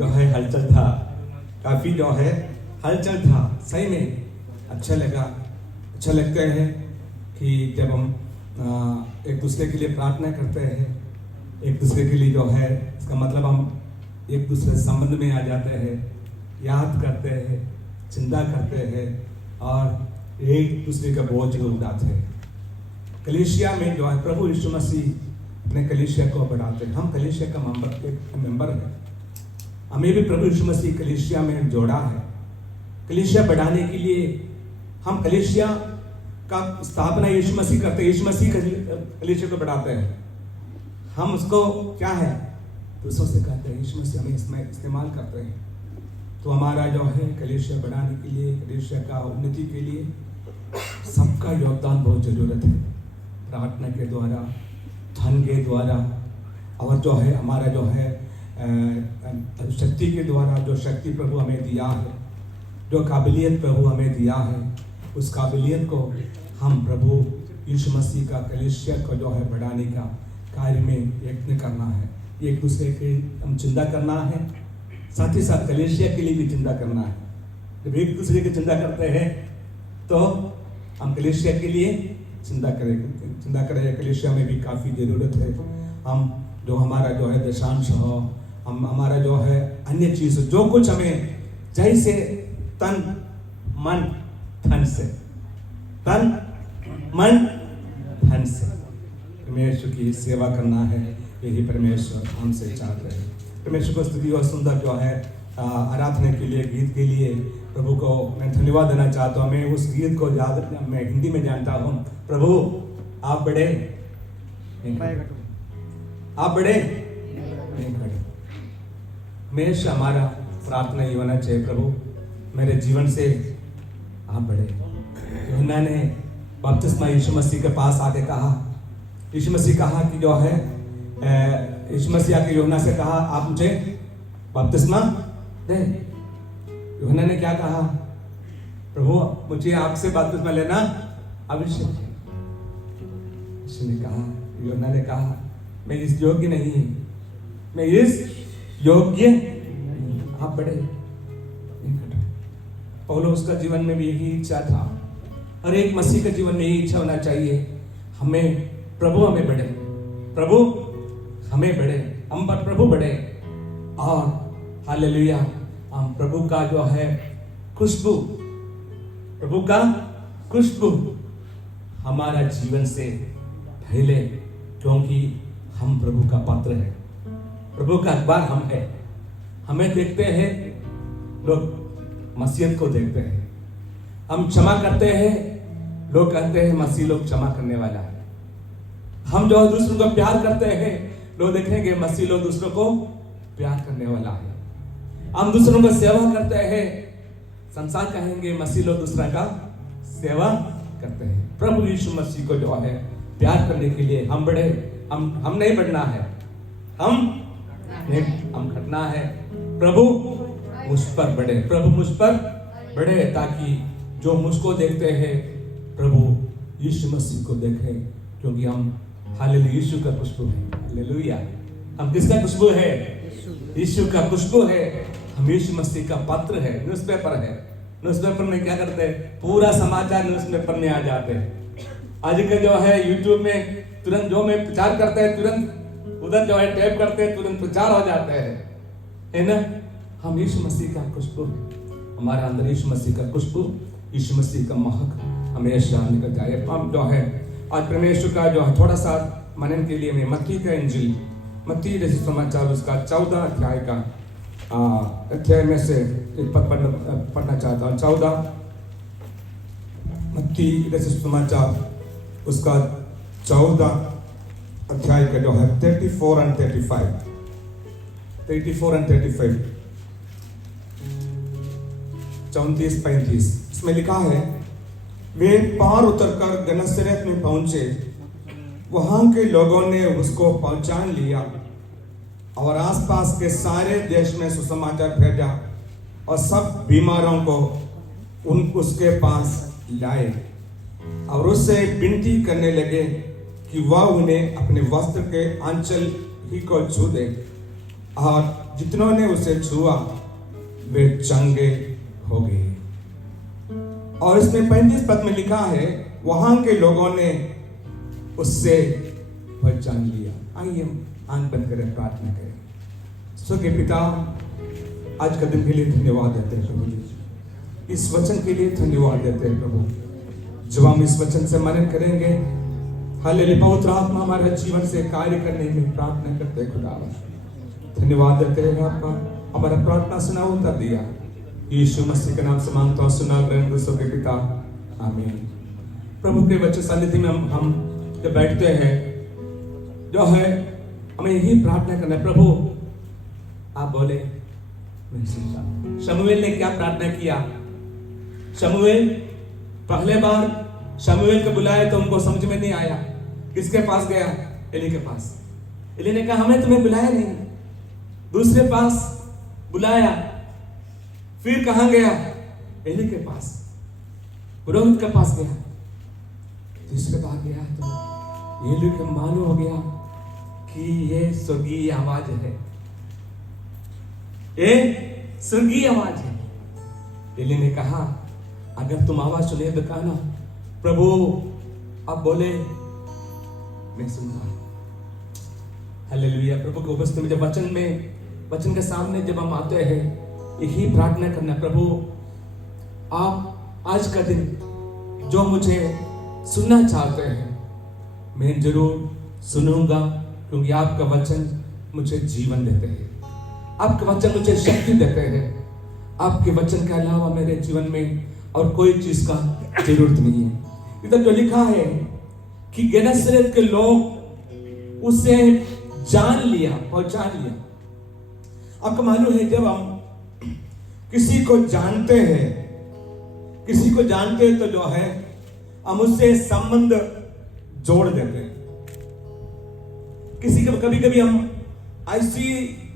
जो है हलचल था, काफ़ी जो है हलचल था। सही में अच्छा लगा। अच्छा लगता है कि जब हम एक दूसरे के लिए प्रार्थना करते हैं, एक दूसरे के लिए जो है इसका मतलब हम एक दूसरे संबंध में आ जाते हैं, याद करते हैं, चिंता करते हैं और एक दूसरे का बोझ उठाते हैं। कलीसिया में जो है प्रभु यीशु मसीह अपने कलीसिया को बढ़ाते हैं। हम कलीसिया का मेंबर हैं। हमें भी प्रभु यीशु मसीह कलीसिया में जोड़ा है। कलीसिया बढ़ाने के लिए हम कलीसिया का स्थापना यीशु मसीह करते हैं। यीशु मसीह कलीसिया को बढ़ाते हैं। हम उसको क्या है दूसरों से कहते हैं, यीशु मसीह हमें इसमें इस्तेमाल करते हैं। तो हमारा जो है कलीसिया बढ़ाने के लिए, कलीसिया का उन्नति के लिए सबका योगदान बहुत ज़रूरत है। प्रार्थना के द्वारा, धन के द्वारा और जो है हमारा जो है शक्ति के द्वारा, जो शक्ति प्रभु हमें दिया है, जो काबिलियत प्रभु हमें दिया है, उस काबिलियत को हम प्रभु यीशु मसीह का कलीसिया को जो है बढ़ाने का कार्य में यत्न करना है। एक दूसरे की हम चिंता करना है, साथ ही साथ कलीसिया के लिए भी चिंता करना है। जब एक दूसरे की चिंता करते हैं तो हम कलीसिया के लिए चिंता करें। कलीसिया में भी काफ़ी ज़रूरत है। हम जो हमारा जो है दशांश हो, हम हमारा जो है अन्य चीज़ जो कुछ हमें जैसे तन मन धन से परमेश्वर की सेवा करना है। यही परमेश्वर हमसे चाहते हैं। परमेश्वर को स्तुति और सुंदर जो है आराधना के लिए, गीत के लिए प्रभु को मैं धन्यवाद देना चाहता हूँ। मैं उस गीत को याद मैं हिंदी में जानता हूँ। प्रभु आप बड़े, आप बड़े नहीं खड़े। हमेशा हमारा प्रार्थना ये होना चाहिए, प्रभु मेरे जीवन से आप बड़े। यूहन्ना ने बपतिस्मा यीशु मसीह के पास आके कहा, यीशु मसीह कहा कि जो है यीशु मसीह आके यूहन्ना से कहा आप मुझे बपतिस्मा दे। यूहन्ना ने क्या कहा, प्रभु मुझे आपसे बपतिस्मा लेना आवश्यक है। यीशु ने कहा, यूहन्ना ने कहा मैं इस योग्य नहीं, मैं इस योग्य आप बड़े। पौलुस का जीवन में भी यही इच्छा था, हर एक मसीह के जीवन में यही इच्छा होना चाहिए। हमें प्रभु हमें बढ़े, प्रभु हमें बढ़े, हम पर प्रभु बढ़े और हालेलुया हम प्रभु का जो है खुशबू, प्रभु का खुशबू हमारा जीवन से फैले, क्योंकि हम प्रभु का पात्र है, प्रभु का अखबार हम है। हमें देखते हैं लोग, मसीहत को देखते हैं। हम क्षमा करते हैं, लोग कहते हैं मसीह लोग क्षमा करने वाला है। हम जो दूसरों को प्यार करते हैं, लोग देखेंगे मसीह लोग दूसरों को प्यार करने वाला है। हम दूसरों को सेवा करते हैं, संसार कहेंगे मसीह लोग दूसरा का सेवा करते हैं। प्रभु यीशु मसीह को जो है प्यार करने के लिए हम बढ़े। हम नहीं बढ़ना है, हम घटना है। प्रभु मुझ पर बढ़े, प्रभु मुझ पर बढ़े, ताकि जो मुझको देखते हैं प्रभु यीशु मसीह को देखें, क्योंकि हम हालेलुया यीशु का खुशबू है। हालेलुया हम किसका खुशबू है? यीशु का खुशबू है। हम यीशु मसीह का पात्र है। न्यूज़पेपर है, न्यूज़पेपर में क्या करते हैं, पूरा समाचार न्यूज़पेपर में आ जाते हैं। आज के जो है यूट्यूब में तुरंत जो में प्रचार करते हैं, तुरंत उधर जो है टैप करते हैं, तुरंत प्रचार हो जाते हैं, है ना। हम यीशु मसीह का खुशबू, हमारे अंदर यीशु मसीह का खुशबू, यीशु मसीह का महक हमेशा निकल जाए। हम जो है आज परमेश्वर का जो है थोड़ा सा मनन के लिए मैं मत्ती का इंजिल, मत्ती जैसे समाचार उसका 14 अध्याय का अध्याय में से एक पद पढ़ना चाहता हूँ। 14 मत्ती जैसे समाचार उसका 14 अध्याय का जो है 34 और 35, 34 और 35, 34-35 इसमें लिखा है, वे पार उतरकर गनसरेत में पहुंचे। वहां के लोगों ने उसको पहचान लिया और आसपास के सारे देश में सुसमाचार भेजा और सब बीमारों को उसके पास लाए और उससे विनती करने लगे कि वह उन्हें अपने वस्त्र के आंचल ही को छू दे। और जितनों ने उसे छुआ वे चंगे हो गए। और इसमें 35 पद में लिखा है, वहां के लोगों ने उससे पहचान लिया। आइए आंख बंद करें, प्रार्थना करें। स्वर्गीय पिता, आज का दिन के लिए धन्यवाद देते हैं प्रभु जी, इस वचन के लिए धन्यवाद देते हैं प्रभु। जब हम इस वचन से मनन करेंगे, हालेलुया, पवित्र आत्मा हमारे जीवन से कार्य करने में प्रार्थना करते हैं खुदा। धन्यवाद देते हैं आपका, हमारा प्रार्थना सुना उत्तर दिया। यीशु मसीह के नाम से मांगता हूं, सुना ग्रहण के पिता, आमीन। प्रभु के बच्चे सानिध्य में हम जब बैठते हैं, जो है हमें यही प्रार्थना करना है, प्रभु आप बोले मैं सुनता। शमूएल ने क्या प्रार्थना किया? शमूएल पहले बार शमूएल को बुलाया तो उनको समझ में नहीं आया। किसके पास गया? एली के पास। एली ने कहा हमें तुम्हें बुलाया नहीं। दूसरे पास बुलाया, फिर कहां गया? एली के पास, पुरोहित के पास गया। तीसरे बार गया तो एली को मालूम हो गया कि ये स्वर्गीय आवाज है, ये स्वर्गीय आवाज है। एली ने कहा अगर तुम आवाज सुने तो कहना प्रभु आप बोले मैं सुनूंगा। हालेलुया। प्रभु के उपस्थिति में जब वचन के सामने जब हम आते हैं, यही प्रार्थना करना, प्रभु आप आज का दिन जो मुझे सुनना चाहते हैं मैं जरूर सुनूंगा, क्योंकि आपका वचन मुझे जीवन देते हैं, आपके वचन मुझे शक्ति देते हैं। आपके वचन के अलावा मेरे जीवन में और कोई चीज का जरूरत नहीं है। इधर जो लिखा है कि गेनेसरेत के लोग उसे जान लिया, पहचान लिया। आपको मालूम है जब हम किसी को जानते हैं तो जो है हम उससे संबंध जोड़ देते हैं। कभी कभी हम ऐसी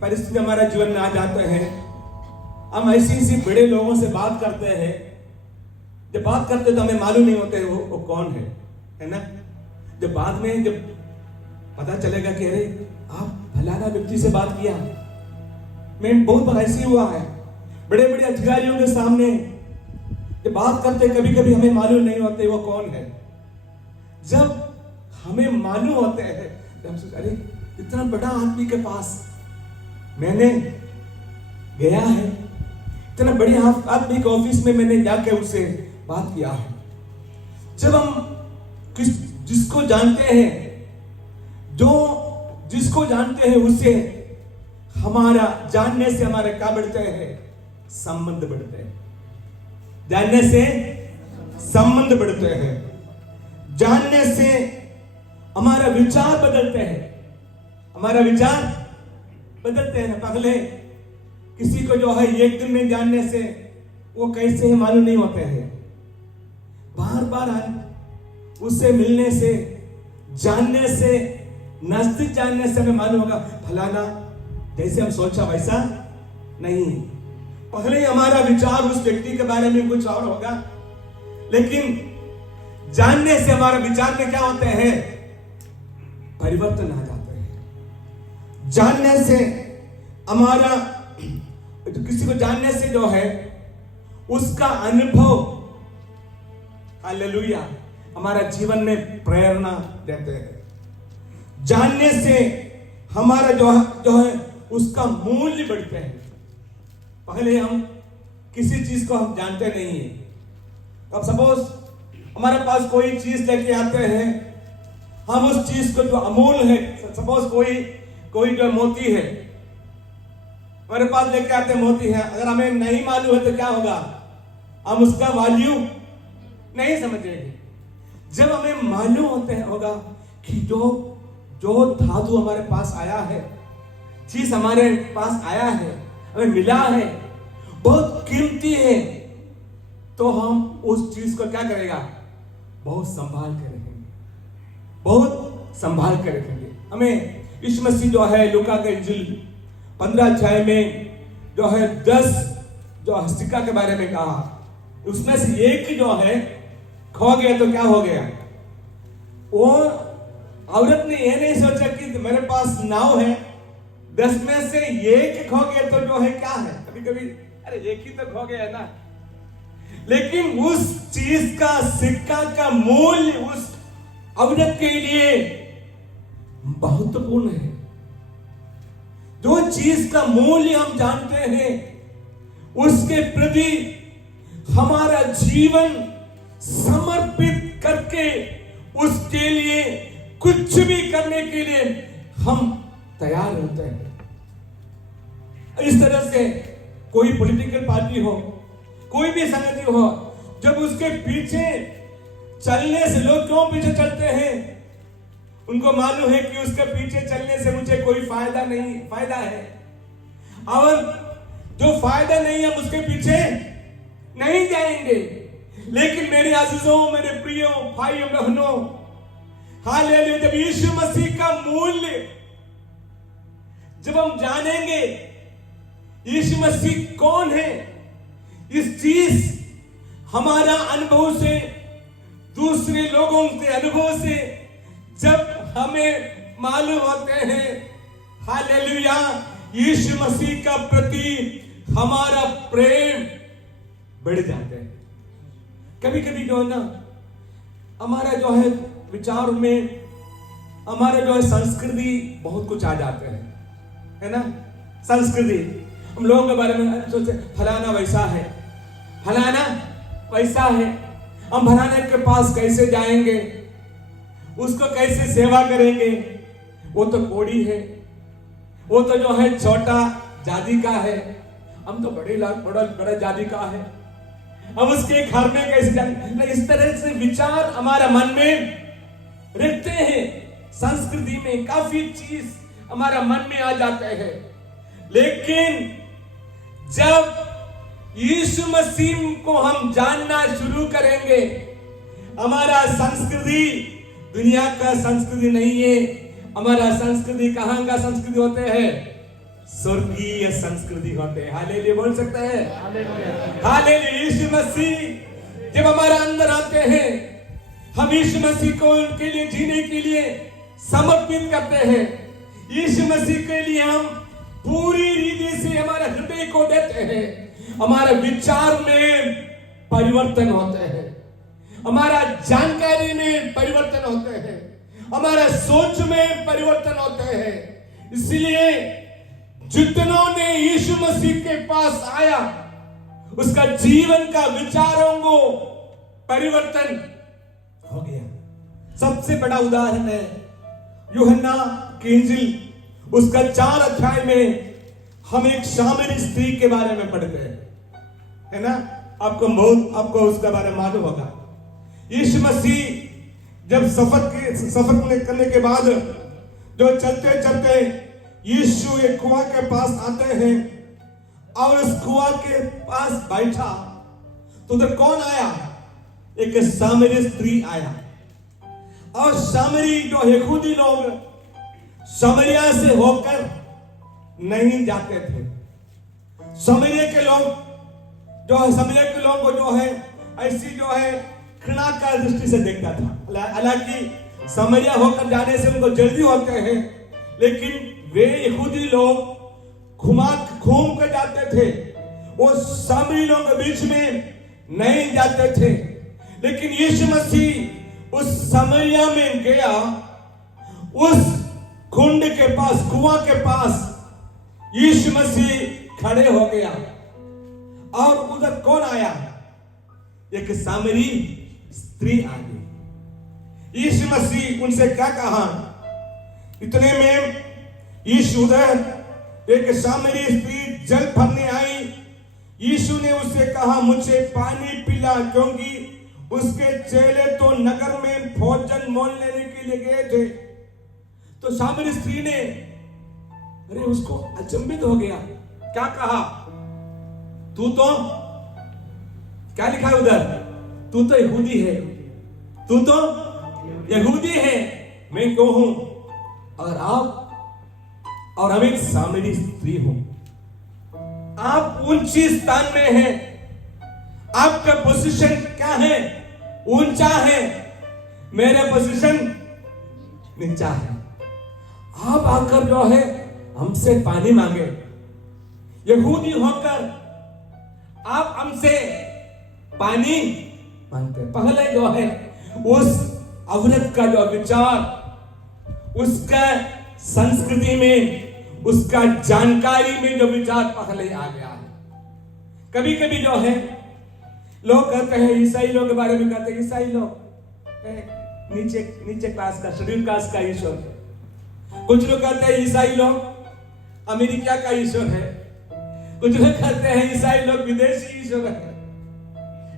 परिस्थिति हमारे जीवन में आ जाते हैं, हम ऐसी बड़े लोगों से बात करते हैं, जब बात करते तो हमें मालूम नहीं होते वो कौन है ना। जब बाद में जब पता चलेगा कि अरे आप फलाना व्यक्ति से बात किया। मैं बहुत बार ऐसे हुआ है, बड़े बड़े अधिकारियों के सामने जब बात करते कभी कभी हमें मालूम नहीं होते वो कौन है। जब हमें मालूम होते हैं तो हम सोचते अरे इतना बड़ा आदमी के पास मैंने गया है, इतना बड़े आदमी के ऑफिस में मैंने जाके उससे बात किया है। जब हम जिसको जानते हैं, जिसको जानते हैं उससे हमारा जानने से हमारे क्या बढ़ते हैं? संबंध बढ़ते हैं। जानने से संबंध बढ़ते हैं, जानने से हमारा विचार बदलते हैं, हमारा विचार बदलते हैं। पहले किसी को जो है एक दिन में जानने से वो कैसे है मालूम नहीं होते हैं, बार बार उससे मिलने से, जानने से, नजदीक जानने से हमें मालूम होगा फलाना जैसे हम सोचा वैसा नहीं। पहले हमारा विचार उस व्यक्ति के बारे में कुछ और होगा, लेकिन जानने से हमारा विचार में क्या होते हैं? परिवर्तन आ जाते हैं। जानने से हमारा, किसी को जानने से जो है उसका अनुभव, हालेलुया, हमारा जीवन में प्रेरणा देते हैं। जानने से हमारा जो है उसका मूल्य बढ़ते हैं। पहले हम किसी चीज को हम जानते नहीं है। अब सपोज हमारे पास कोई चीज लेके आते हैं, हम उस चीज को जो अमूल है, सपोज कोई जो मोती है हमारे पास लेके आते मोती है, अगर हमें नहीं मालूम है तो क्या होगा? हम उसका वैल्यू नहीं समझेंगे। जब हमें मालूम होगा कि जो धातु हमारे पास आया है, चीज हमारे पास आया है, हमें मिला है, बहुत कीमती है, तो हम उस चीज को क्या करेगा? बहुत संभाल कर रखेंगे, बहुत संभाल कर रखेंगे। हमें यीशु मसीह जो है लूका का इंजील 15 अध्याय में जो है 10 जो सिक्का के बारे में कहा, उसमें से एक जो है खो गया तो क्या हो गया? वो औरत ने ये नहीं सोचा कि मेरे पास नाव है, 10 में से एक खो गए तो जो है क्या है, कभी कभी अरे एक ही तो खो गया ना, लेकिन उस चीज का सिक्का का मूल्य उस औरत के लिए महत्वपूर्ण है। जो चीज का मूल्य हम जानते हैं उसके प्रति हमारा जीवन समर्पित करके उसके लिए कुछ भी करने के लिए हम तैयार होते हैं। इस तरह से कोई पॉलिटिकल पार्टी हो, कोई भी संगति हो, जब उसके पीछे चलने से लोग क्यों पीछे चलते हैं? उनको मालूम है कि उसके पीछे चलने से मुझे कोई फायदा नहीं, फायदा है, और जो फायदा नहीं है उसके पीछे नहीं जाएंगे। लेकिन मेरे अजीजों, मेरे प्रियो भाइयों बहनों, हालेलुया, जब यीशु मसीह का मूल्य जब हम जानेंगे यीशु मसीह कौन है, इस चीज हमारा अनुभव से, दूसरे लोगों के अनुभव से जब हमें मालूम होते हैं, हालेलुया, यीशु मसीह का प्रति हमारा प्रेम बढ़ जाता है। कभी कभी जो है ना, हमारा जो है विचार में, हमारे जो है संस्कृति बहुत कुछ आ जाते हैं, है ना। संस्कृति, हम लोगों के बारे में सोचते फलाना वैसा है, फलाना वैसा है, हम फलाने के पास कैसे जाएंगे, उसको कैसे सेवा करेंगे, वो तो कोड़ी है, वो तो जो है छोटा जाति का है, हम तो बड़ा जाति का है, हम उसके घर में कैसे जाएंगे। इस तरह से विचार हमारा मन में रखते हैं। संस्कृति में काफी चीज हमारा मन में आ जाते हैं, लेकिन जब यीशु मसीह को हम जानना शुरू करेंगे, हमारा संस्कृति दुनिया का संस्कृति नहीं है, हमारा संस्कृति कहां का संस्कृति होते हैं? स्वर्गीय संस्कृति होते हैं। हालेलुया बोल सकते हैं? हालेलुया। यीशु मसीह जब हमारा अंदर आते हैं, हम यीशु मसीह को उनके लिए जीने के लिए समर्पित करते हैं। यीशु मसीह के लिए हम पूरी रीति से हमारे हृदय को देते हैं। हमारे विचार में परिवर्तन होते हैं, हमारा जानकारी में परिवर्तन होते हैं, हमारा सोच में परिवर्तन होते हैं। इसलिए जितनों ने यीशु मसीह के पास आया, उसका जीवन का विचारों को परिवर्तन हो गया। सबसे बड़ा उदाहरण है यूहन्ना की इंजील, उसका 4 अध्याय में हम एक सामरी स्त्री के बारे में पढ़ते हैं, है ना। आपको उसके बारे में मालूम होगा। यीशु मसीह जब सफर करने के बाद जो चलते चलते यीशु एक कुआं के पास आते हैं, और उस कुआं के पास बैठा तो उधर कौन आया? एक सामरी स्त्री आया। और सामरी जो यहूदी लोग समरिया से होकर नहीं जाते थे। समरिया के लोग को जो है ऐसी जो है घृणा का दृष्टि से देखता था। हालांकि समरिया होकर जाने से उनको जल्दी होते हैं, लेकिन वे यहूदी लोग घूम कर जाते थे, वो सामरी लोगों के बीच में नहीं जाते थे। लेकिन यीशु मसीह उस समरिया में गया, उस कुंड के पास, कुआं के पास यीशु मसीह खड़े हो गया, और उधर कौन आया? एक सामरी स्त्री आ गई। यीशु मसीह उनसे क्या कहा? इतने में यीशु उधर एक सामरी स्त्री जल भरने आई। यीशु ने उससे कहा, मुझे पानी पिला, क्योंकि उसके चेले तो नगर में भोजन मोल लेने के लिए गए थे। तो सामरी स्त्री ने, अरे उसको अचंभित हो गया, क्या कहा? तू तो, क्या लिखा है उधर? तू तो यहूदी है, तू तो यहूदी है, मैं क्यों हूं? और हम एक सामरी स्त्री हूं। आप ऊंची स्थान में हैं, आपका पोजीशन क्या है? ऊंचा है, मेरा पोजीशन नीचा है। आप आकर जो है हमसे पानी मांगे। यहूदी होकर आप हमसे पानी मांगते। पहले जो है उस औरत का जो विचार, उसका संस्कृति में, उसका जानकारी में जो विचार पहले आ गया है। कभी कभी जो है लोग कहते हैं, ईसाई लोग के बारे में कहते हैं, ईसाई लोग नीचे क्लास का, शेड्यूल कास्ट का ईश्वर है। कुछ लोग कहते हैं ईसाई लोग अमेरिका का ईश्वर है। कुछ लोग कहते हैं ईसाई लोग विदेशी ईश्वर है।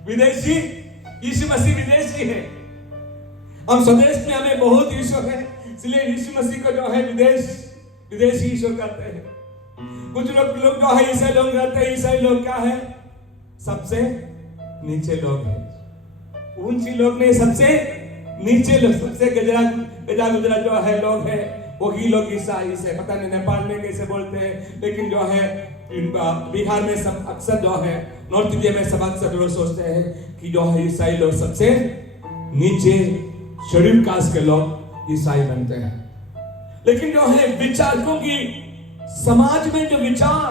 विदेशी यीशु मसीह विदेशी है। हम स्वदेश में हमें बहुत ईश्वर है, इसलिए यीशु मसीह को जो है विदेशी ईश्वर कहते हैं। कुछ लोग जो है ईसाई लोग कहते हैं, ईसाई लोग क्या है? सबसे नीचे लोग हैं। ऊंची लोग नहीं, सबसे नीचे लोग, सबसे गजा गुजरा जो है लोग है, वही लोग ईसाई से। पता नहीं नेपाल में कैसे बोलते हैं, लेकिन जो है बिहार में सब अक्सर जो है, नॉर्थ इंडिया में सब अक्सर लोग सोचते हैं कि जो है ईसाई लोग सबसे नीचे शेड्यूल कास्ट के लोग ईसाई बनते हैं। लेकिन जो है विचार, क्योंकि समाज में जो विचार,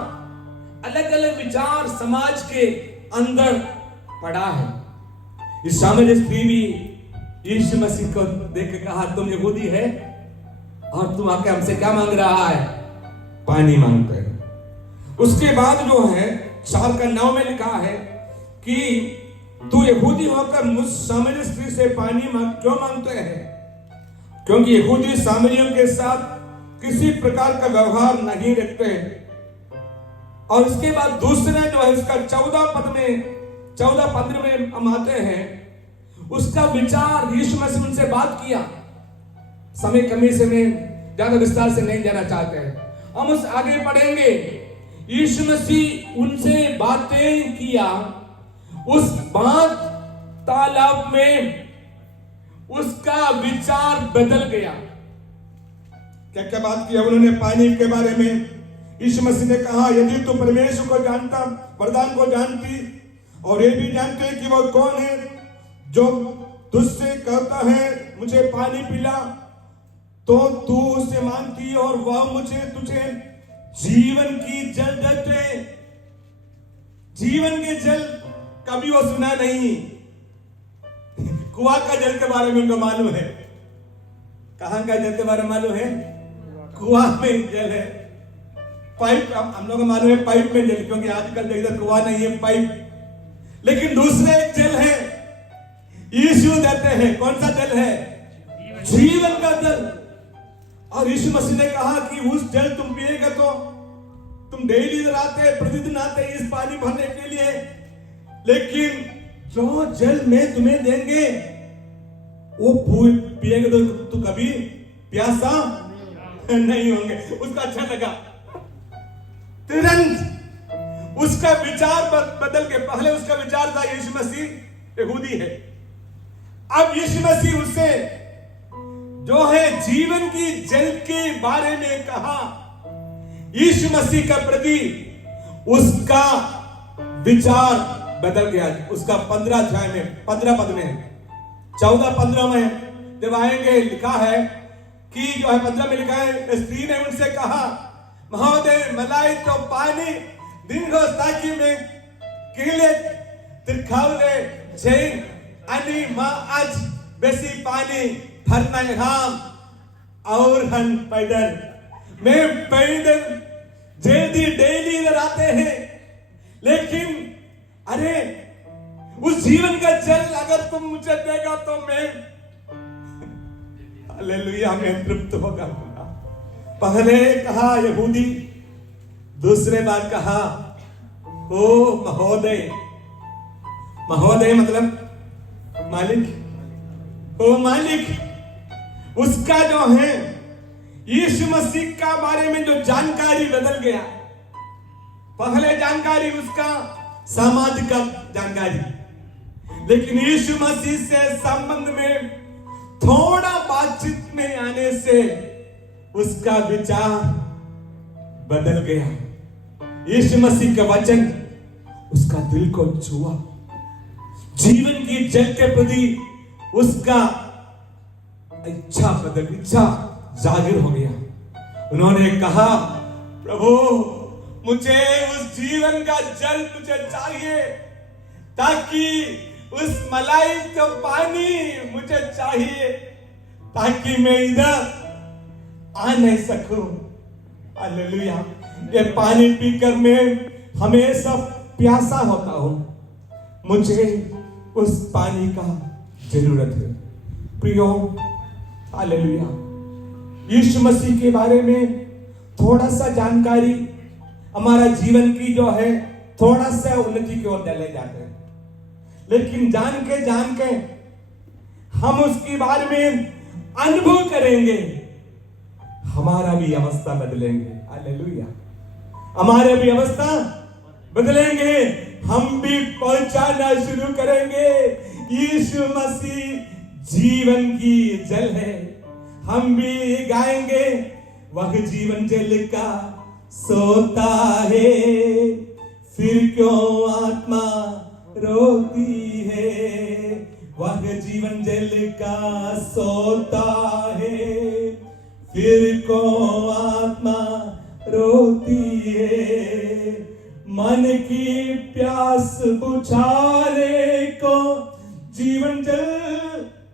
अलग अलग विचार समाज के अंदर पड़ा है। इस सामने स्त्री भी यीशु मसीह को देख के कहा, तुम यहूदी है और तुम आके हमसे क्या मांग रहा है? पानी मांगते हैं। उसके बाद जो है 4:9 में लिखा है कि तू यहूदी होकर मुझ सामरी स्त्री से पानी क्यों मांगते हैं? क्योंकि यहूदी सामरियों के साथ किसी प्रकार का व्यवहार नहीं रखते। और इसके बाद दूसरा जो है उसका 14-15 में हम आते हैं, उसका विचार, यीशु मसीह उनसे बात किया। समय कमी से मैं ज्यादा विस्तार से नहीं जाना चाहते हैं, हम उस आगे पढ़ेंगे। यीशु मसीह उनसे बातें किया। उस बात तालाब में उसका विचार बदल गया। क्या क्या बात किया उन्होंने? पानी के बारे में यीशु मसीह ने कहा, यदि तू परमेश्वर को जानता, वरदान को जानती और ये भी जानते कि वो कौन है जो तुझसे कहता है मुझे पानी पिला, तो तू उससे मांगती और वह मुझे तुझे जीवन की जल देते। जीवन के जल कभी वो सुना नहीं। कुआं का जल के बारे में उनको मालूम है। कहां का जल के बारे में मालूम है? कुआं में जल है। पाइप, हम लोग को मालूम है पाइप में जल, क्योंकि आजकल इधर कुआं नहीं है, पाइप। लेकिन दूसरे एक जल है, यीशु देते हैं। कौन सा जल है? जीवन का जल। और यीशु मसीह ने कहा कि उस जल तुम पिएगा तो तुम डेली इधर आते, प्रतिदिन आते इस पानी भरने के लिए, लेकिन जो जल में तुम्हें देंगे वो पिएंगे तो तू कभी प्यासा नहीं होंगे। उसका अच्छा लगा। तुरंत उसका विचार बदल के, पहले उसका विचार था यीशु मसीह यहूदी है, अब यीशु मसीह उससे जो है जीवन की जल के बारे में कहा। यीशु मसीह का प्रति उसका विचार बदल गया। उसका 15 अध्याय में 15 पद में 14-15 में जब आएंगे, लिखा है कि जो है 15 में लिखा है, स्त्री ने उनसे कहा, महोदय मलाई तो पानी दिन को ताकि में किले तिरखावले जैन अनि मा आज बेसी पानी भरना हम और हम पैदल, मैं पैदल जल्दी डेली इधर आते हैं, लेकिन अरे उस जीवन का जल अगर तुम मुझे देगा तो मैं हालेलुया में तृप्त होगा। पहले कहा यहूदी, दूसरे बार कहा ओ महोदय। महोदय मतलब मालिक। ओ मालिक। उसका जो है यीशु मसीह का बारे में जो जानकारी बदल गया। पहले जानकारी उसका सामाजिक जानकारी, लेकिन यीशु मसीह से संबंध में थोड़ा बातचीत में आने से उसका विचार बदल गया। यीशु मसीह का वचन उसका दिल को छुआ। जीवन की जल के प्रति उसका इच्छा जाहिर हो गया। उन्होंने कहा, प्रभु मुझे उस जीवन का जल मुझे चाहिए, ताकि उस मलाई का पानी मुझे चाहिए, ताकि मैं इधर आ नहीं सकूं। हालेलुया। ये पानी पीकर मैं हमेशा प्यासा होता हूं, मुझे उस पानी का जरूरत है। प्रियो, हालेलुया। यीशु मसीह के बारे में थोड़ा सा जानकारी हमारा जीवन की जो है थोड़ा सा उन्नति की ओर ले जाते हैं, लेकिन जान के हम उसके बारे में अनुभव करेंगे, हमारा भी अवस्था बदलेंगे। हालेलुया। हमारे भी अवस्था बदलेंगे, हम भी पहुंचाना शुरू करेंगे। यीशु मसीह जीवन की जल है, हम भी गाएंगे, वह जीवन जल का सोता है, फिर क्यों आत्मा रोती है। वह जीवन जल का सोता है, फिर क्यों आत्मा रोती है। मन की प्यास बुझाने को जीवन जल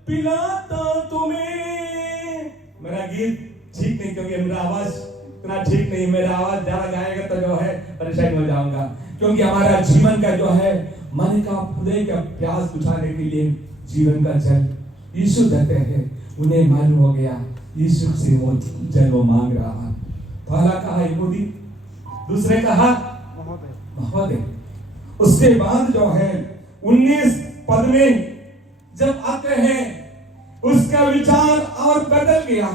पिलाता तुम्हें। मेरा गीत ठीक नहीं, क्योंकि मेरा आवाज इतना ठीक नहीं, मेरा आवाज ज्यादा गाएगा तो जो है परेशान हो जाऊंगा, क्योंकि हमारा जीवन का जो है मन का हृदय का प्यास बुझाने के लिए जीवन का जल यीशु देते हैं। उन्हें मालूम हो गया यीशु से वो जल वो मांग रहा। पहला कहा यहूदी, दूसरे कहा महोदय। उसके बाद जो है 19 पद में जब आते हैं, उसका विचार और बदल गया।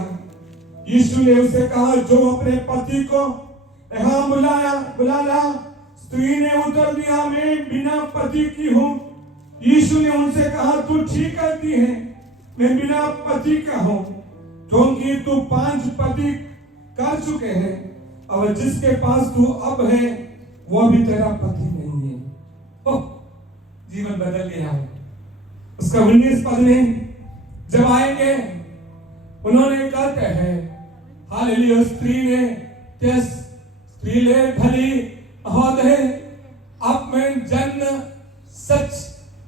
यीशु ने उसे कहा, जो अपने पति को यहाँ बुलाया। स्त्री ने उत्तर दिया, मैं बिना पति की हूँ। यीशु ने उनसे कहा, तू ठीक कहती है, मैं बिना पति का हूँ, क्योंकि तू 5 पति कर चुके हैं, और जिसके पास तू अब है वो भी तेरा पति नहीं है। ओह, जीवन बदल गया है। उसका 19 पद में जब आएंगे, उन्होंने कहते हैं, हालेलुया, स्त्री ले भली होद है, अब मैं जन्म सच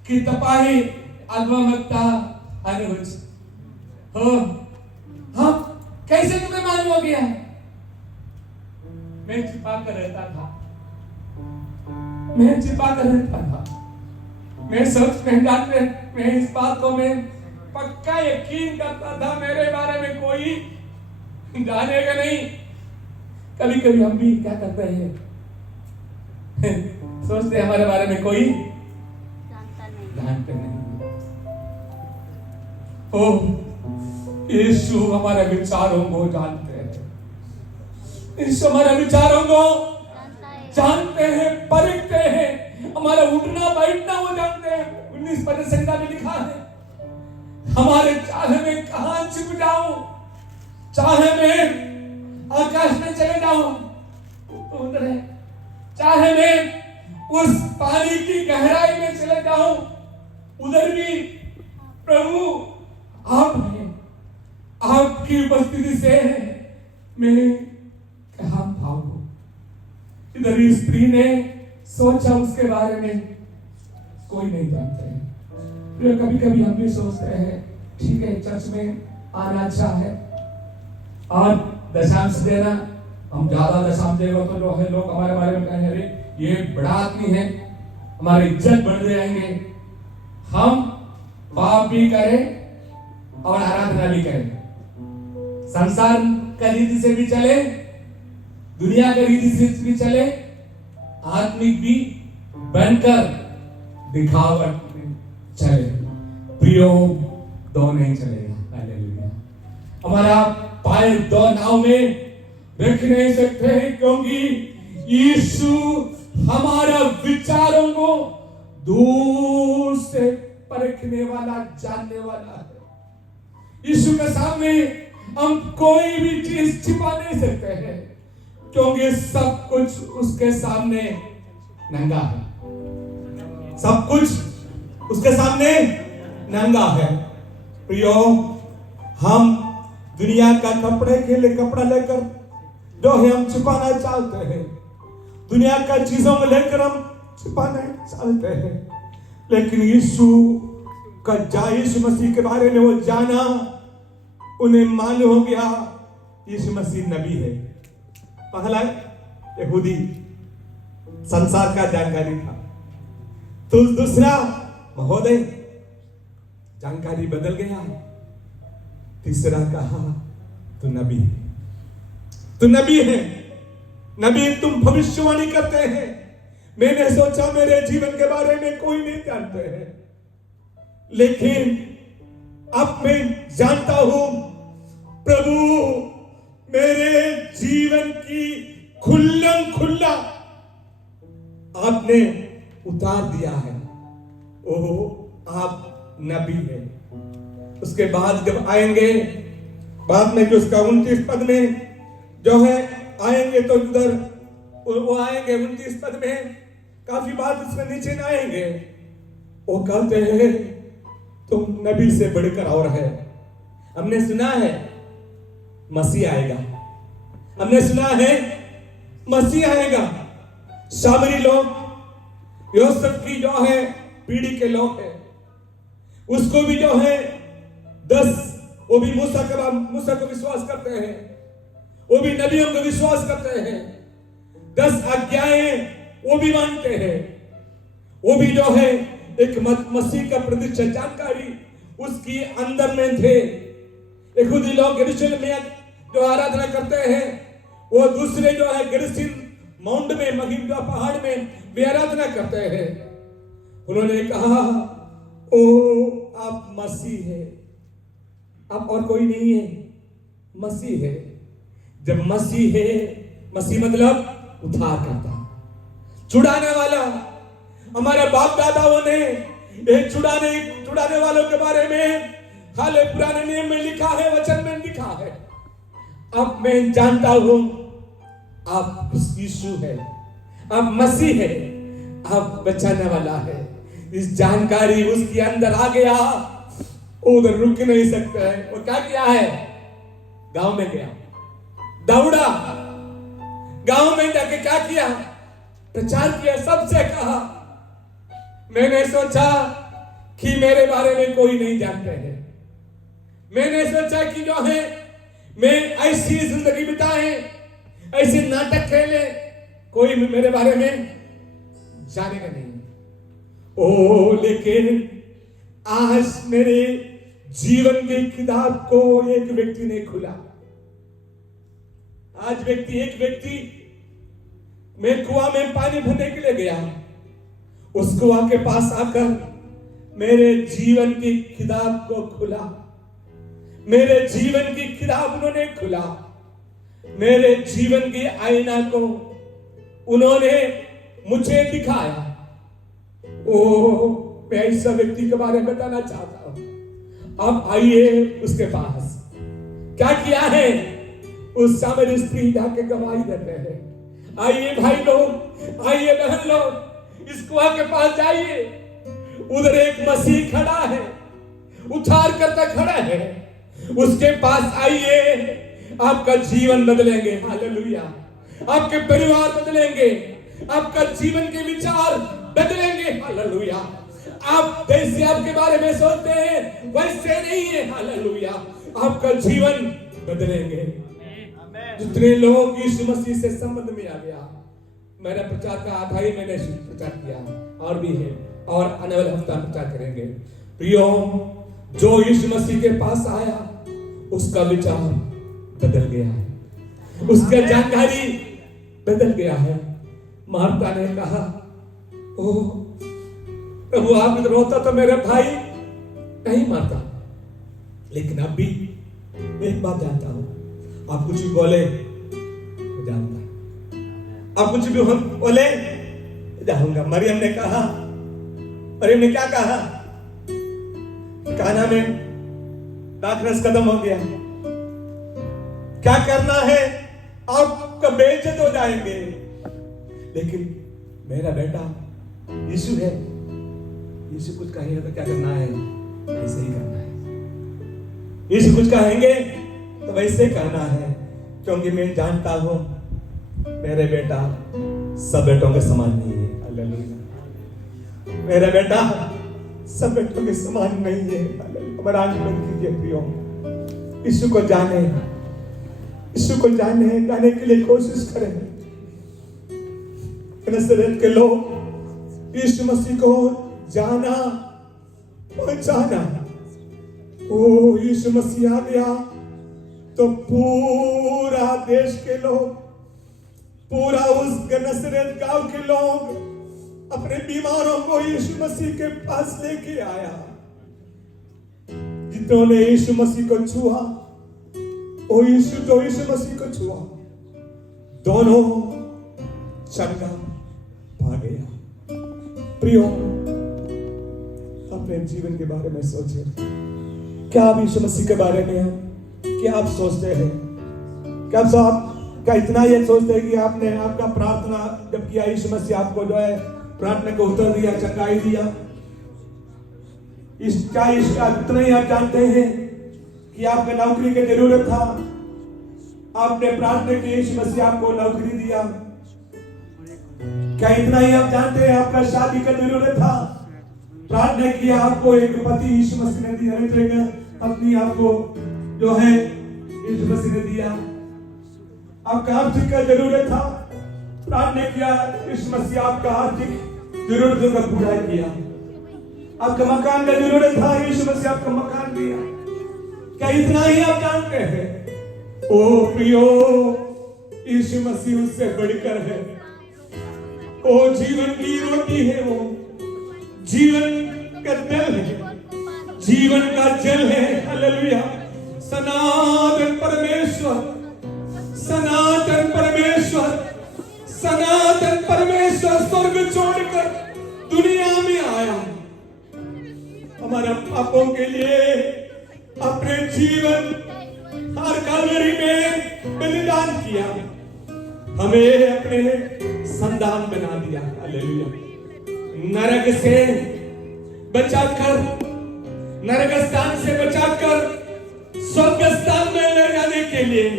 की तपाही अल्पमता अनुज हो। हाँ, कैसे तुम्हें मालूम हो गया? मैं छिपा कर रहता था, मैं सोच मैं इस बात को मैं पक्का यकीन करता था, मेरे बारे में कोई जानेगा नहीं। कभी कभी हम भी क्या करते हैं, सोचते हैं हमारे बारे में कोई जानते नहीं। ओ, यीशु हमारे विचारों को जानते हैं। यीशु हमारे विचारों को जानते हैं, परखते हैं, हमारा उठना बैठना वो जानते हैं। 19 पद संहिता में लिखा है, हमारे चाहे में कहां छिप जाऊं, चाहे मैं आकाश में चले जाऊं तो उधर है, चाहे मैं उस पानी की गहराई में चले जाऊं उधर भी प्रभु आप हैं। आपकी उपस्थिति से मैं कहां भागूं। इधर स्त्री ने सोचा, उसके बारे में कोई नहीं जानते हैं। कभी कभी हम भी सोचते हैं, ठीक है चर्च में आना अच्छा है और दशांश देना, हम ज्यादा दशांश देगा तो जो है लोग हमारे बारे में कहेंगे, अरे ये बड़ा आदमी है, हमारी इज्जत बढ़ जाएंगे। हम पाप भी करें और आराधना भी करें, संसार का रीति से भी चले, दुनिया के रीति से भी चले, आत्मिक भी बनकर दिखावट चले। प्रियो, दो नहीं चलेगा। हालेलुया। हमारा पाए दो नाव में रख नहीं सकते, क्योंकि यीशु हमारा विचारों को दूर से परखने वाला, जानने वाला है। यीशु के सामने हम कोई भी चीज छिपा नहीं सकते हैं, क्योंकि सब कुछ उसके सामने नंगा है। सब कुछ उसके सामने नंगा है। प्रियो, हम दुनिया का कपड़े के लिए कपड़ा लेकर जो है हम छिपाना चाहते हैं, दुनिया का चीजों को लेकर हम छिपाना चाहते हैं, लेकिन यीशु मसीह के बारे में वो जाना, उन्हें मालूम हो गया यीशु मसीह नबी है। पहला यहूदी संसार का जानकारी था, तो दूसरा महोदय जानकारी बदल गया, तीसरा कहा तू नबी है, तू नबी है, नबी तुम भविष्यवाणी करते हैं। मैंने सोचा मेरे जीवन के बारे में कोई नहीं जानते हैं, लेकिन अब मैं जानता हूं प्रभु मेरे जीवन की खुल्लम खुल्ला आपने उतार दिया है। ओह आप नबी है। उसके बाद जब आएंगे, बाद में जो उसका 29 पद में जो है आएंगे, तो उधर वो आएंगे 29 पद में, काफी बात उसमें नीचे न आएंगे। वो कहते हैं तुम नबी से बढ़कर और है। हमने सुना है मसीह आएगा, हमने सुना है मसीह आएगा। सामरी लोग यूसुफ की जो है पीढ़ी के लोग हैं, उसको भी जो है 10, वो भी मूसा को विश्वास करते हैं, वो भी नबियों को विश्वास करते हैं, 10 आज्ञाएं वो भी मानते हैं, वो भी जो है एक मसीह का प्रतिष्ठा जानकारी उसकी अंदर में थे। यहूदी लोग यरूशलेम में जो आराधना करते हैं, वो दूसरे जो है गेरिसिम माउंट में, मगिद्दो पहाड़ में वे आराधना करते हैं। उन्होंने कहा ओ आप मसीह है, आप और कोई नहीं है, मसीह है। जब मसीह है, मसीह मतलब उद्धार करता, छुड़ाने वाला। हमारे बाप दादाओं ने एक छुड़ाने वालों के बारे में हाले पुराने नियम में लिखा है, वचन में लिखा है। अब मैं जानता हूं आप यीशु है, आप मसीह है, आप बचाने वाला है। इस जानकारी उसके अंदर आ गया, उधर रुक नहीं सकता है। वो क्या किया है? गांव में गया, दौड़ा, गांव में जाके क्या किया? प्रचार किया, सबसे कहा। मैंने सोचा कि मेरे बारे में कोई नहीं जानते हैं, मैंने सोचा कि जो है मैं ऐसी जिंदगी बिताए, ऐसे नाटक खेले, कोई मेरे बारे में जानेगा नहीं। ओ लेकिन आज मेरे जीवन की किताब को एक व्यक्ति ने खुला। आज एक व्यक्ति, मैं कुआं में पानी भरने के लिए गया, उस कुआं के पास आकर मेरे जीवन की किताब को खुला, मेरे जीवन की किताब उन्होंने खुला, मेरे जीवन की आईना को उन्होंने मुझे दिखाया। ओ मैं ऐसा व्यक्ति के बारे में बताना चाहता हूं। अब आइए उसके पास, क्या किया है? उस सामरी स्त्री जाके गवाही देते हैं। आइए भाई लोग, आइए बहन लोग, इस कुआं के पास जाइए, उधर एक मसीह खड़ा है, उद्धार करता खड़ा है, उसके पास आइए, आपका जीवन बदलेंगे। हालेलुया। आपके परिवार बदलेंगे, आपका जीवन के विचार बदलेंगे। हालेलुया। आप जैसे आपके बारे में सोचते हैं वैसे नहीं है। हालेलुया। आपका जीवन बदलेंगे। जितने लोग यीशु मसीह से संबंध में आ गया, मेरा प्रचार का आधा ही मैंने प्रचार किया, और भी है, और आने वाले हफ्ता प्रचार करेंगे। प्रियो, जो यीशु मसीह के पास आया उसका विचार बदल गया है, उसका जानकारी बदल गया है। मार्था ने कहा, ओ प्रभु आप इधर होता तो मेरे भाई नहीं मरता। लेकिन अब भी एक बात जानता हूं, आप कुछ भी बोले तो जानता, आप कुछ भी बोले जाऊंगा। मरियम ने कहा, मरियम ने क्या कहा? काना में दाखरस खत्म हो गया, क्या करना है? आपका बेइज्जत हो जाएंगे, लेकिन मेरा बेटा यीशु है, यीशु कुछ कहेगा तो क्या करना है? ऐसे ही करना है। यीशु कुछ कहेंगे तो वैसे करना है। क्योंकि मैं जानता हूं मेरे बेटा सब बेटों के समान नहीं है। हालेलुया। मेरा बेटा सब बेटों के समान नहीं है। हालेलुया। आंख बंद कीजिए प्रियो, यीशु को जाने, यीशु को जाने के लिए कोशिश करें। नज़रेत के लोग यीशु मसीह को जाना और जाना। ओ यीशु मसीह आ गया तो पूरा देश के लोग, पूरा उस नसरत गांव के लोग अपने बीमारों को यीशु मसीह के पास लेके आया। जिन्होंने यीशु मसीह को छुआ, ओ यीशु मसीह को छुआ, दोनों चंगा पा गया। प्रियो, अपने जीवन के बारे में सोचिए। क्या आप यीशु मसीह के बारे में क्या आप सोचते हैं? क्या आप इतना ये सोचते हैं कि आपने आपका प्रार्थना जब किया, यीशु मसीह आपको जो है प्रार्थना को उत्तर दिया, चंगाई दिया? इसका इतना ही आप जानते हैं कि आपको नौकरी की जरूरत था, आपने प्रार्थना की, यीशु मसीह आपको नौकरी दिया? क्या इतना ही आप जानते हैं आपका शादी का जरूरत था, प्रार्थना किया, आपको एक पति यीशु मसीह ने दिया, अपनी आपको जो है यीशु मसीह ने दिया? आपका आर्थिक का जरूरत था, प्रार्थना किया, यीशु मसीह आपका आर्थिक जरूरतों का पूरा किया। आपका मकान का जरूरत था, यीशु मसीह आपका मकान दिया। क्या इतना ही आप जानते हैं? ओ प्रियो, यीशु मसीह उससे बढ़कर है। ओ जीवन की रोटी है, वो जीवन का जल है, जीवन का जल है। हालेलुया। सनातन परमेश्वर, सनातन परमेश्वर, सनातन परमेश्वर स्वर्ग छोड़कर दुनिया में आया, हमारे पापों के लिए अपने जीवन हर कलवरी में बलिदान किया, हमें अपने संतान बना दिया। हालेलुया। नरक से बचाकर, नरक स्थान से बचाकर स्वर्ग स्थान में ले जाने के लिए,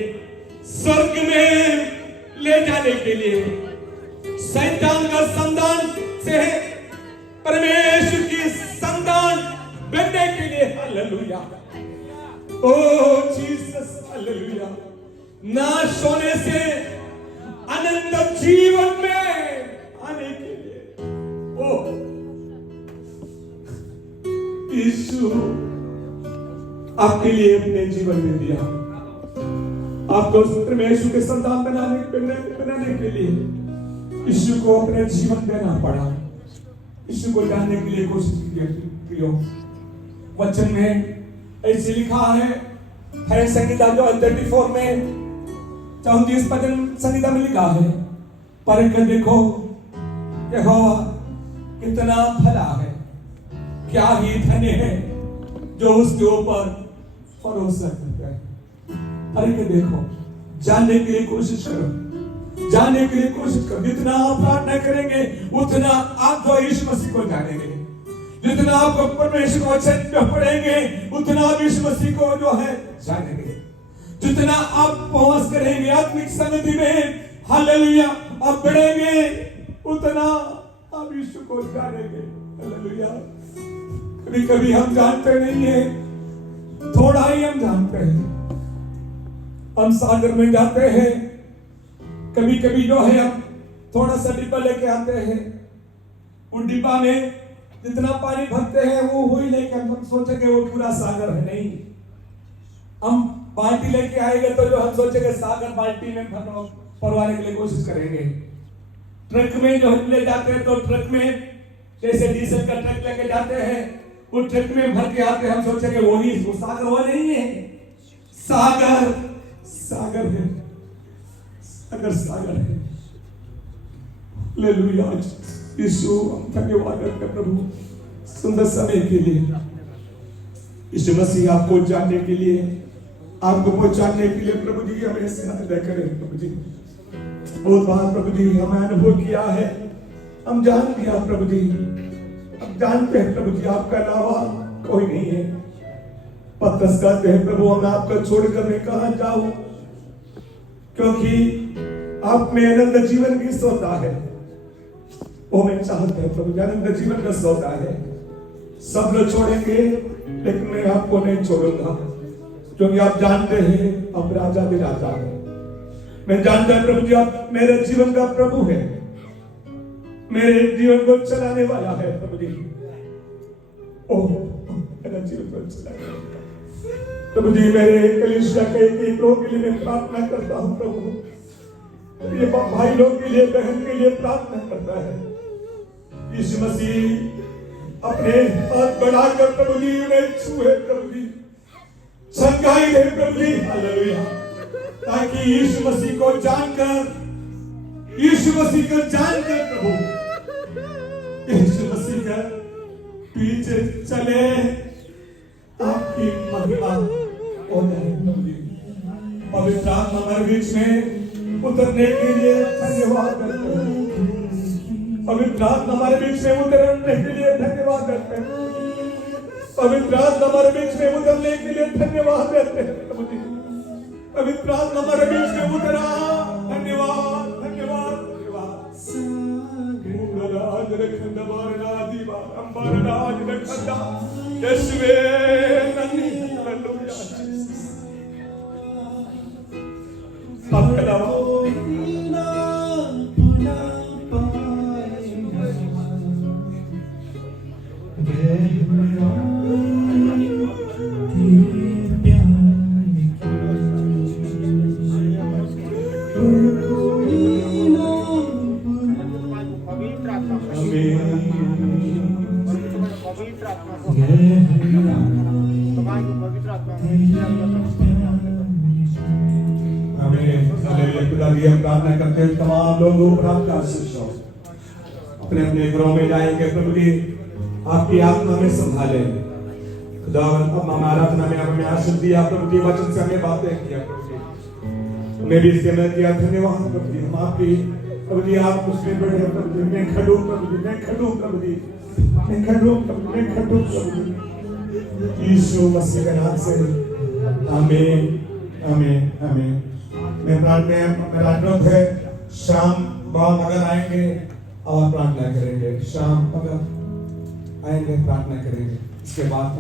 स्वर्ग में ले जाने के लिए, शैतान का संतान से परमेश्वर की संतान बनने के लिए। हालेलुया। ओ जीसस, हालेलुया। नाश होने से अनंत जीवन में आने के लिए ओ यीशु आपके लिए अपने जीवन में दिया, आपको परमेश्वर के संतान बनाने के लिए यीशु को अपने जीवन देना पड़ा। यीशु को जानने के लिए कोशिश कीजिए प्रियो। वचन में ऐसे लिखा है संगीता जो 34 में 34 भजन संगीता में लिखा है, परख देखो यहोवा कितना भला है, क्या ही धन्य है जो उसके ऊपर भरोसा करता है। परख देखो, जानने के लिए कोशिश करो, जानने के लिए कोशिश करो। जितना आप प्रार्थना करेंगे उतना आप जो यीशु मसीह को जानेंगे, जितना आप परमेश्वर को वचन पढ़ेंगे उतना आप यीशु मसीह को जो है जानेंगे। जितना आप पहुंच करेंगे आत्मिक संगति में, हालेलुया, आप बढ़ेंगे उतना आप यीशु को जानेंगे। हालेलुया। कभी कभी हम जानते नहीं है, थोड़ा ही हम जानते हैं। हम सागर में जाते हैं, कभी कभी जो है हम थोड़ा सा डिब्बा लेके आते हैं, उन डिब्बा में जितना पानी भरते हैं वो वही लेके हम सोचेंगे वो पूरा सागर है। नहीं, हम बाल्टी लेके आएंगे तो जो हम सोचेंगे सागर बाल्टी में भरवाने के लिए कोशिश करेंगे। ट्रक में जो हम ले जाते हैं तो ट्रक में जैसे डीजल का ट्रक लेके जाते हैं, वो ट्रक में भर के आते हैं, हम सोचेंगे वो सागर वो नहीं है, सागर सागर है, सागर सागर है। हालेलुया। यीशु हम धन्यवाद करते हैं प्रभु सुंदर समय के लिए। यीशु मसीह आपको जानने के लिए, आपको पहचानने के लिए प्रभु जी हमें सहायता करें। प्रभु जी बहुत बार प्रभु जी हमें अनुभव किया है, हम जान लिया प्रभु जी, हम जानते हैं प्रभु जी आपका अलावा कोई नहीं है। पतरस कहते हैं प्रभु मैं आपका छोड़कर मैं कहां जाऊं, क्योंकि आप में अनंत जीवन की सौदा है। वो मैं चाहता हूं प्रभु, अनंत जीवन का सौदा है। सब लोग छोड़ेंगे लेकिन मैं आपको नहीं छोड़ूंगा, क्योंकि आप जानते हैं आप राजा भी राजा है। मैं जानता हूं प्रभु जी आप मेरे जीवन का प्रभु है, मेरे जीवन को चलाने वाला है प्रभु जी। ओह मेरा जीवन को चलाने वाला प्रभु जी। मेरे कलीसिया के एक लोग के लिए मैं प्रार्थना करता हूं प्रभु, ये भाई लोग के लिए, बहन के लिए प्रार्थना करता है। यीशु मसीह अपने हाथ बढ़ाकर प्रभु जी उन्हें छुए प्रभु जी, चंगाई दे प्रभु जी, हालेलुया। ताकि यीशु मसीह को जानकर प्रभु यीशु मसीह का पीछे चले, आपकी महिमा हो जाए प्रभु जी। पवित्र आत्मा हमारे बीच में उतरने के लिए धन्यवाद करते हैं। पवित्र आत्मा हमारे बीच में उतरने के लिए धन्यवाद करते हैं। पवित्र आत्मा हमारे बीच में उतरने के लिए धन्यवाद देते हैं प्रभु जी। पवित्र आत्मा हमारे बीच में उतरा, धन्यवाद धन्यवाद धन्यवाद। राज रखंदा बारनादी बारंबार राज रखंदा यीशुवे नन्ही हालेलुया। आपका नाम प्रार्थना करते हैं तमाम लोगों पर आपका आशीष हो। अपने अपने घरों में जाएंगे प्रभु जी, आपकी आत्मा में संभाले। खुदा अब हमारा आत्मा में हमें आशीष दिया प्रभु जी, वचन से हमें बातें किया प्रभु जी, हमें भी इसके में दिया। धन्यवाद प्रभु जी। हम आपकी प्रभु जी, आप उसमें बड़े प्रभु जी। मैं खड़ूं प्रभु जी, मैं खड़ूं प्रभु जी, मैं खड़ूं प्रभु जी, मैं खड़ूं प्रभु जी। यीशु मसीह के नाम से आमीन आमीन आमीन। मैं प्रार्थना मेरा अनुरोध है, शाम बहुत अगर आएंगे और प्रार्थना करेंगे, शाम अगर आएंगे प्रार्थना करेंगे, इसके बाद